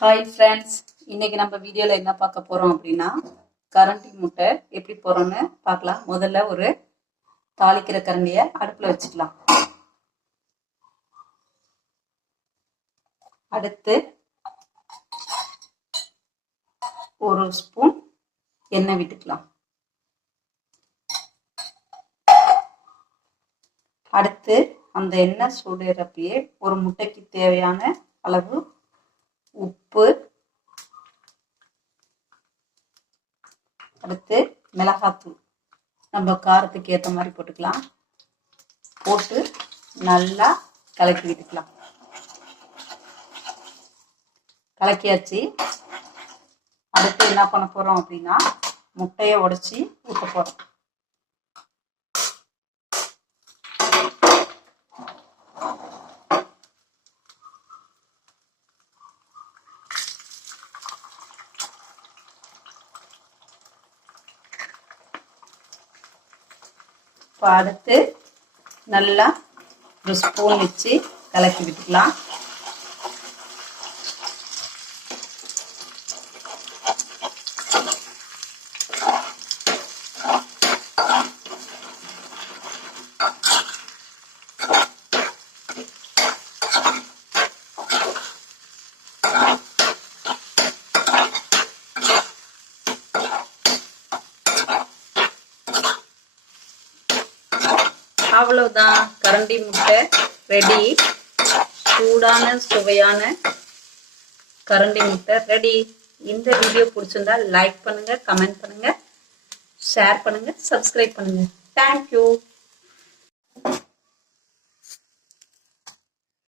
Hi friends, இன்னைக்கு நம்ம வீடியோவில் என்ன பார்க்க போகிறோம் அப்படின்னா கரண்டி முட்டை எப்படி போகிறோன்னு பார்க்கலாம். முதல்ல ஒரு தாளிக்கிற கரண்டியை அடுப்பில் வச்சுக்கலாம். அடுத்து ஒரு ஸ்பூன் எண்ணெய் விட்டுக்கலாம். அடுத்து அந்த எண்ணெய் சூடுறப்பயே ஒரு முட்டைக்கு தேவையான அளவு உப்பு, அடுத்து மிளகாத்தூள் நம்ம காரத்துக்கு ஏற்ற மாதிரி போட்டுக்கலாம். போட்டு நல்லா கலக்கி விட்டுக்கலாம். கலக்கியாச்சு. அடுத்து என்ன பண்ண போறோம் அப்படின்னா முட்டையை உடைச்சி ஊற்ற போறோம். இப்போ அடுத்து நல்லா ஒரு ஸ்பூன் வச்சு கலக்கி விட்டுக்கலாம். அவ்வளவுதான், கரண்டி முட்டை ரெடி. சூடான சுவையான கரண்டி முட்டை ரெடி. இந்த வீடியோ பிடிச்சிருந்தா லைக் பண்ணுங்க, கமெண்ட் பண்ணுங்க, ஷேர் பண்ணுங்க, சப்ஸ்கிரைப் பண்ணுங்க. தேங்க்யூ.